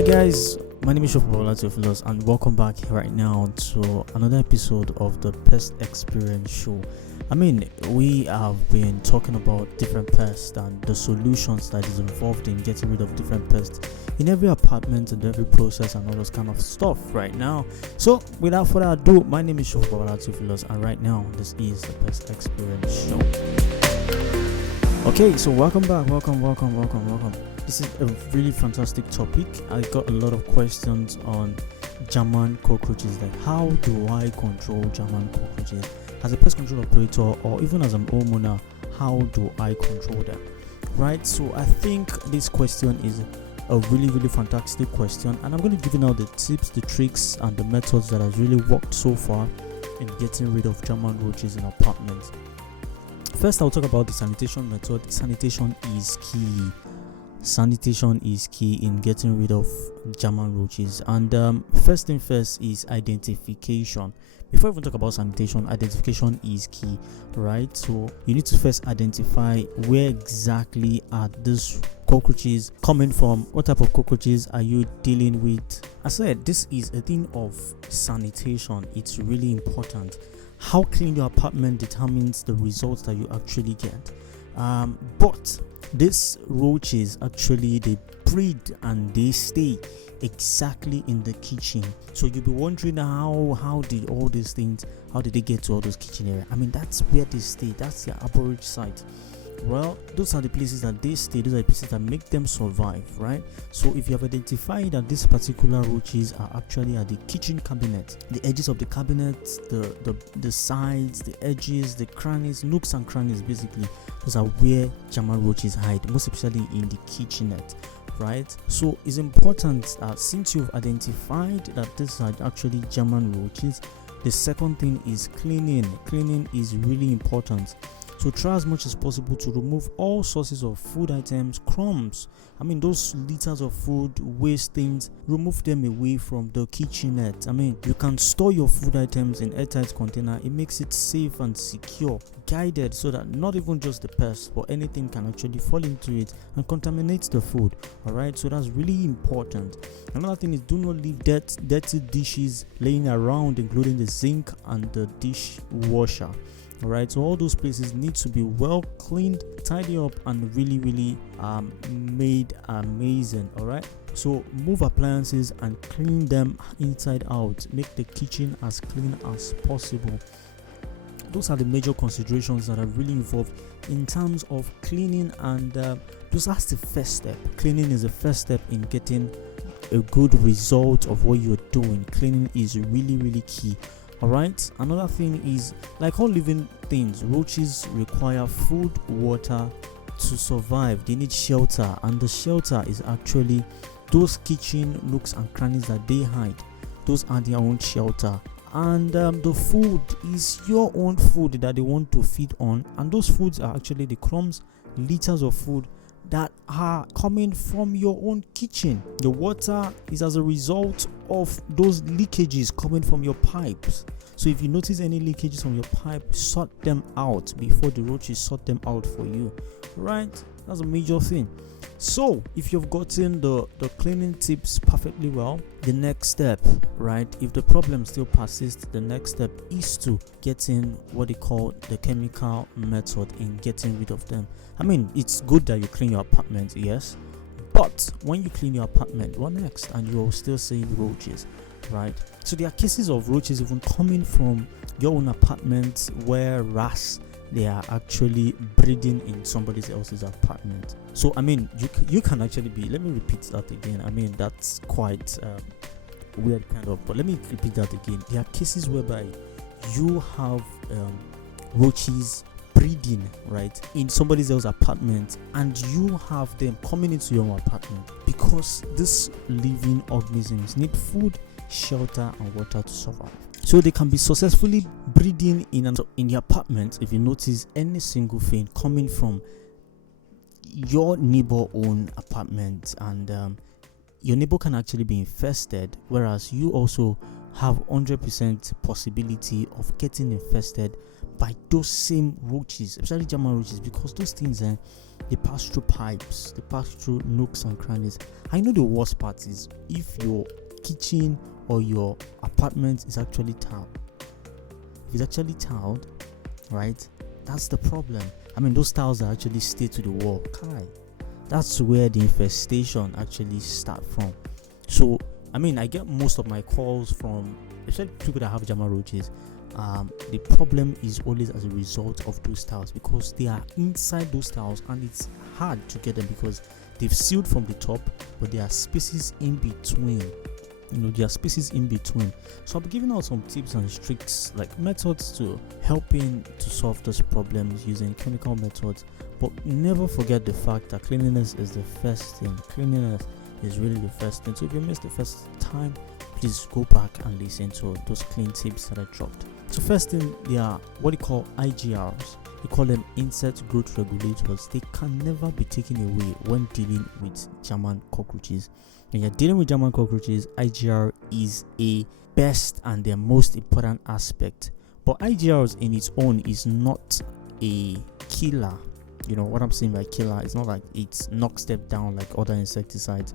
Hi guys, my name is Theophilus and welcome back right now to another episode of the Pest Experience Show. We have been talking about different pests and the solutions that is involved in getting rid of different pests in every apartment and every process and all those kind of stuff right now. So without further ado, my name is Theophilus and right now this is the Pest Experience Show. Okay, so welcome back, welcome. This is a really fantastic topic. I got a lot of questions on German cockroaches, like how do I control German cockroaches? As a pest control operator or even as an homeowner, how do I control them? Right, so I think this question is a really fantastic question, and I'm going to give you now the tips, the tricks, and the methods that has really worked so far in getting rid of German roaches in apartments. First, I'll talk about the sanitation method. Sanitation is key. Sanitation is key in getting rid of German roaches, and first thing first is identification. Before we even talk about sanitation, identification is key, right? So you need to first identify where exactly are these cockroaches coming from, what type of cockroaches are you dealing with. I said this is a thing of sanitation. It's really important. How clean your apartment determines the results that you actually get. But these roaches actually, they breed and they stay exactly in the kitchen. So you'll be wondering how did all these things, how did they get to all those kitchen areas? That's where they stay. That's their average site. Well, those are the places that they stay. Those are the places that make them survive, right? So if you have identified that these particular roaches are actually at the kitchen cabinet, the edges of the cabinet, the sides, the edges, the crannies, nooks and crannies, basically, those are where German roaches hide, most especially in the kitchenette, right? So it's important that since you've identified that these are actually German roaches, the second thing is cleaning. Cleaning is really important. So try as much as possible to remove all sources of food items, crumbs. Those liters of food, waste things, remove them away from the kitchenette. You can store your food items in airtight container. It makes it safe and secure, guided so that not even just the pest, but anything can actually fall into it and contaminate the food. Alright, so that's really important. Another thing is, do not leave dirty dishes laying around, including the sink and the dishwasher. Alright, so all those places need to be well cleaned, tidy up, and really made amazing. Alright, so move appliances and clean them inside out. Make the kitchen as clean as possible. Those are the major considerations that are really involved in terms of cleaning, and that's the first step. Cleaning is the first step in getting a good result of what you're doing. Cleaning is really key. Alright, another thing is, like all living things, roaches require food, water to survive. They need shelter, and the shelter is actually those kitchen nooks and crannies that they hide. Those are their own shelter, and the food is your own food that they want to feed on, and those foods are actually the crumbs, liters of food that are coming from your own kitchen. The water is as a result of those leakages coming from your pipes. So if you notice any leakages from your pipe, sort them out before the roaches sort them out for you. Right? That's a major thing. So if you've gotten the cleaning tips perfectly well, the next step, right, if the problem still persists, the next step is to get in what they call the chemical method in getting rid of them. It's good that you clean your apartment, yes, but when you clean your apartment, what next? And you're still seeing roaches, right? So there are cases of roaches even coming from your own apartment, whereas they are actually breeding in somebody else's apartment. So you can actually be, let me repeat that again. That's quite weird kind of, but let me repeat that again. There are cases whereby you have roaches breeding, right, in somebody else's apartment, and you have them coming into your apartment because these living organisms need food, shelter, and water to survive. So they can be successfully breeding in the apartment. If you notice any single thing coming from your neighbor owned apartment, and your neighbor can actually be infested, whereas you also have 100% possibility of getting infested by those same roaches, especially German roaches, because those things they pass through pipes, they pass through nooks and crannies. I know the worst part is if your kitchen or your apartment is actually tiled. If it's actually tiled, right, that's the problem. I mean, those tiles that actually stay to the wall, that's where the infestation actually start from. So I mean, I get most of my calls from especially people that have German roaches. The problem is always as a result of those tiles, because they are inside those tiles and it's hard to get them because they've sealed from the top, but there are spaces in between. There are spaces in between. So I'll be giving out some tips and tricks, like methods to helping to solve those problems using chemical methods. But never forget the fact that cleanliness is the first thing. Cleanliness is really the first thing. So if you missed the first time, please go back and listen to those clean tips that I dropped. So first thing, they are what you call IGRs. We call them insect growth regulators. They can never be taken away when dealing with German cockroaches. When you're dealing with German cockroaches, IGR is a best and the most important aspect. But IGRs in its own is not a killer. What I'm saying by killer, it's not like it knocks them down like other insecticides,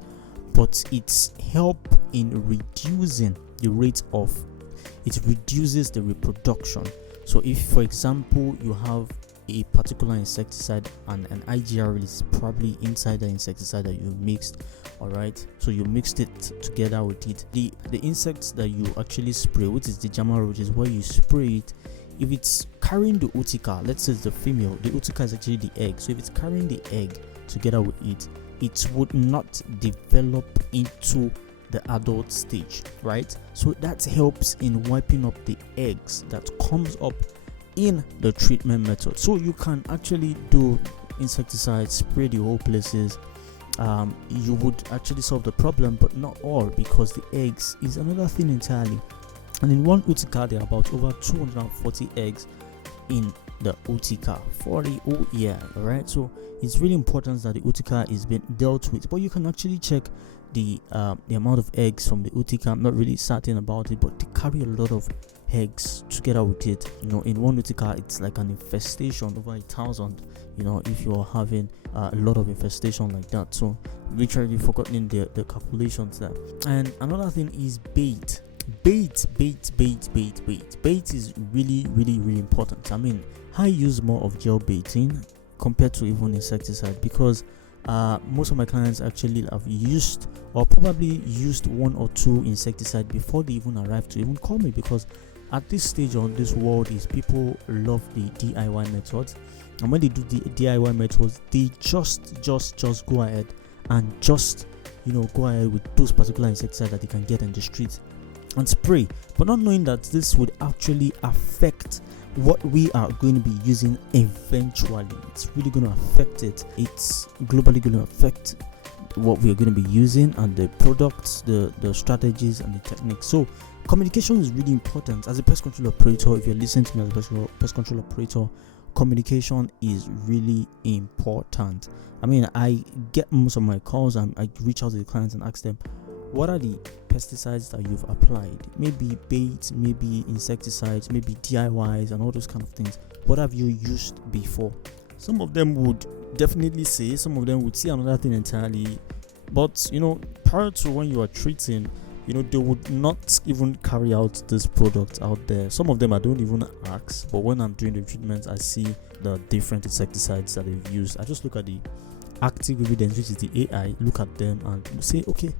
but it's help in reducing the rate of, it reduces the reproduction. So if, for example, you have a particular insecticide and an IGR is probably inside the insecticide that you mixed, all right, so you mixed it together with it, the insects that you actually spray, which is the German roaches, where you spray it, if it's carrying the utica, let's say it's the female, the utica is actually the egg, so if it's carrying the egg together with it, it would not develop into the adult stage, right? So that helps in wiping up the eggs that comes up in the treatment method. So you can actually do insecticide, spray the whole places. You would actually solve the problem, but not all, because the eggs is another thing entirely. And in one utica, there are about over 240 eggs in the utica for the whole year. All right, so it's really important that the utica is being dealt with. But you can actually check the amount of eggs from the utica. I'm not really certain about it, but they carry a lot of eggs together with it. In one utica, it's like an infestation over 1,000. If you're having a lot of infestation like that, so literally forgotten the calculations there. And another thing is bait. Bait is really, really, really important. I mean, I use more of gel baiting compared to even insecticide, because most of my clients actually have used or probably used one or two insecticide before they even arrive to even call me, because at this stage on this world is people love the DIY methods, and when they do the DIY methods, they just go ahead and just go ahead with those particular insecticides that they can get in the streets and spray, but not knowing that this would actually affect what we are going to be using eventually. It's really going to affect it. It's globally going to affect what we are going to be using and the products, the strategies and the techniques. So communication is really important. As a pest control operator, if you're listening to me as a pest control operator, communication is really important. I mean, I get most of my calls and I reach out to the clients and ask them, what are the pesticides that you've applied? Maybe bait, maybe insecticides, maybe DIYs and all those kind of things. What have you used before? Some of them would definitely say, some of them would say another thing entirely. But prior to when you are treating, they would not even carry out this product out there. Some of them I don't even ask, but when I'm doing the treatment, I see the different insecticides that they've used. I just look at the active evidence, which is the AI, look at them and say, okay,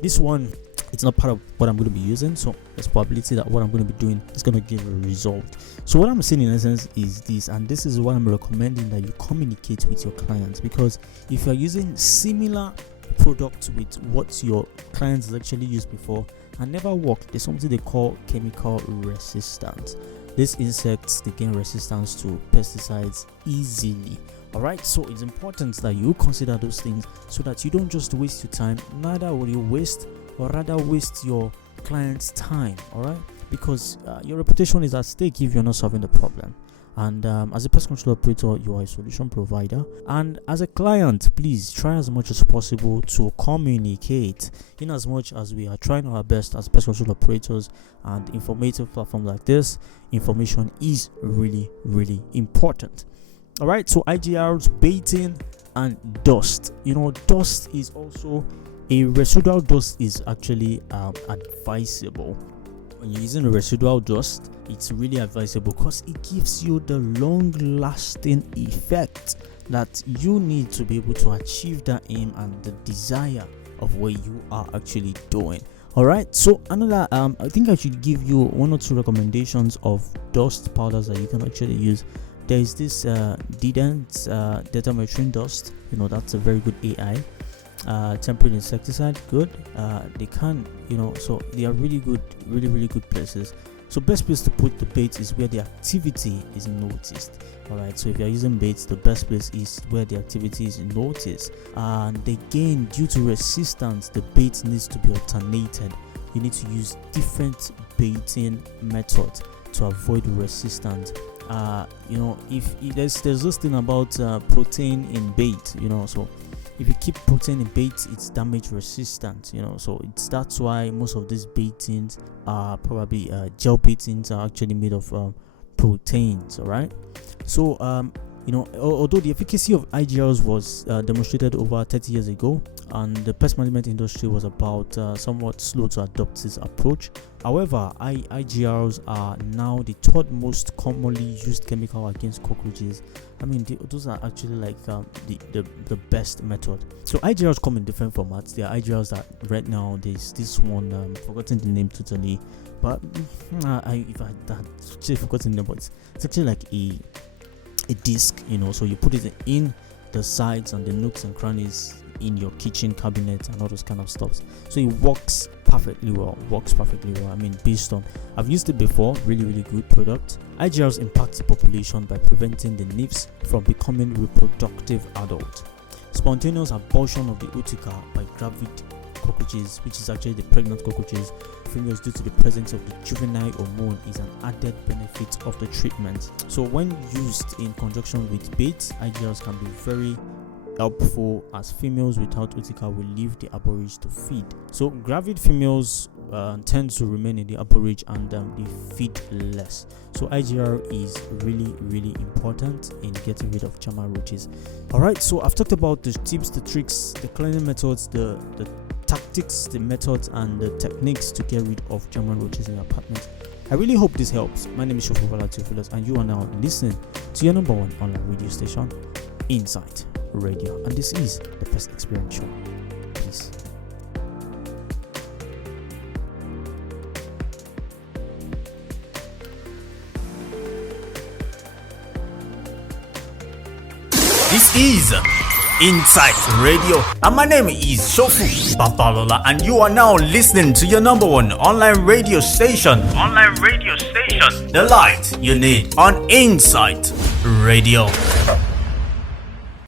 this one, it's not part of what I'm going to be using, so there's probability that what I'm going to be doing is going to give a result. So what I'm saying in essence is this, and this is what I'm recommending, that you communicate with your clients, because if you're using similar products with what your clients actually used before and never worked, there's something they call chemical resistance. These insects, they gain resistance to pesticides easily. Alright, so it's important that you consider those things so that you don't just waste your time, neither will you waste or rather waste your client's time. Alright, because your reputation is at stake if you're not solving the problem. And as a pest control operator, you are a solution provider. And as a client, please try as much as possible to communicate. In as much as we are trying our best as pest control operators and informative platform like this, information is really, really important. All right, so IGRs, baiting, and dust. Dust is also a residual dust is actually advisable. When you're using a residual dust, it's really advisable because it gives you the long-lasting effect that you need to be able to achieve that aim and the desire of what you are actually doing. All right, so another I think I should give you 1 or 2 recommendations of dust powders that you can actually use. There is this Dedent data metering dust. That's a very good AI. Tempered insecticide, good. They can, so they are really good, really good places. So best place to put the bait is where the activity is noticed. All right, so if you're using baits, the best place is where the activity is noticed. And again, due to resistance, the bait needs to be alternated. You need to use different baiting methods to avoid resistance. If there's this thing about protein in bait, so if you keep protein in bait, it's damage resistant, so that's why most of these baitings are probably gel baitings are actually made of proteins. All right, so although the efficacy of IGLs was demonstrated over 30 years ago, and the pest management industry was about somewhat slow to adopt this approach. However, IGLs are now the third most commonly used chemical against cockroaches. Those are actually like the best method. So IGLs come in different formats. There are IGLs that right now there's this one, forgotten the name totally, but if I actually forgotten the name, but it's actually like a disc, so you put it in the sides and the nooks and crannies in your kitchen cabinet and all those kind of stuff. So it works perfectly well. Based on, I've used it before, really good product. IGRs impact the population by preventing the nymphs from becoming reproductive adult. Spontaneous abortion of the ootica by gravid cockroaches, which is actually the pregnant cockroaches, females, due to the presence of the juvenile hormone, is an added benefit of the treatment. So when used in conjunction with bait, IGRs can be very helpful, as females without ootica will leave the arborage to feed. So gravid females tend to remain in the arborage and they feed less. So IGR is really important in getting rid of German roaches. All right, so I've talked about the tips, the tricks, the cleaning methods, the tactics, the methods, and the techniques to get rid of German roaches in your apartment. I really hope this helps. My name is Shofovala Theophilus, and you are now listening to your number 1 online radio station, Insight Radio, and this is the Pest Experience Show. Peace. This is Insight Radio, and my name is Shofu Babalola, and you are now listening to your number 1 online radio station. The light you need on Insight Radio.